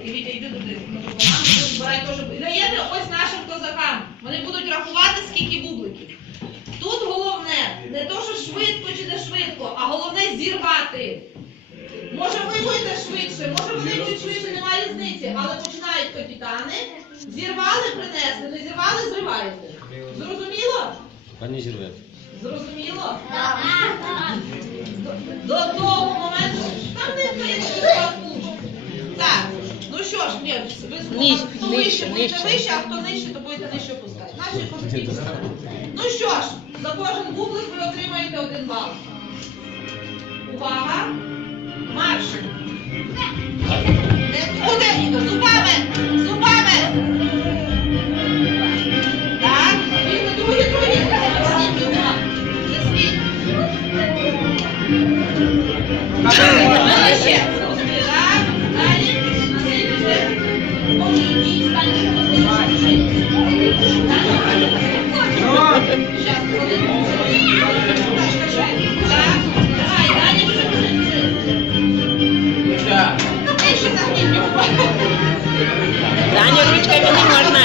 бублики. Вітя, йди туди. збирай теж. бу- Даєте ось нашим козакам. Вони будуть рахувати, скільки бубликів. Тут головне не то, що швидко чи не швидко, а головне зірвати. Може ви будете швидше, може вони йдуть швидше, немає різниці, але починають капітани. Зірвали, принесли, не зірвали, зриваєте. Зрозуміло? Пані зірвете. Зрозуміло? До, ж, ні, ви Нижче, хто вище, нижче, будете нижче. вище, а хто нижче, то будете нижче опускати. Наші козаки. Ну що ж, за кожен бублик ви отримаєте один бал. Увага! Марш! Не туди, зубами! Даню ручками не можно.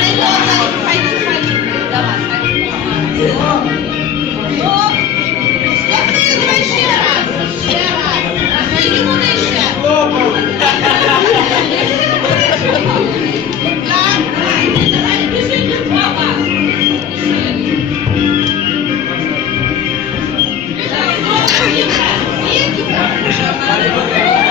Thank you.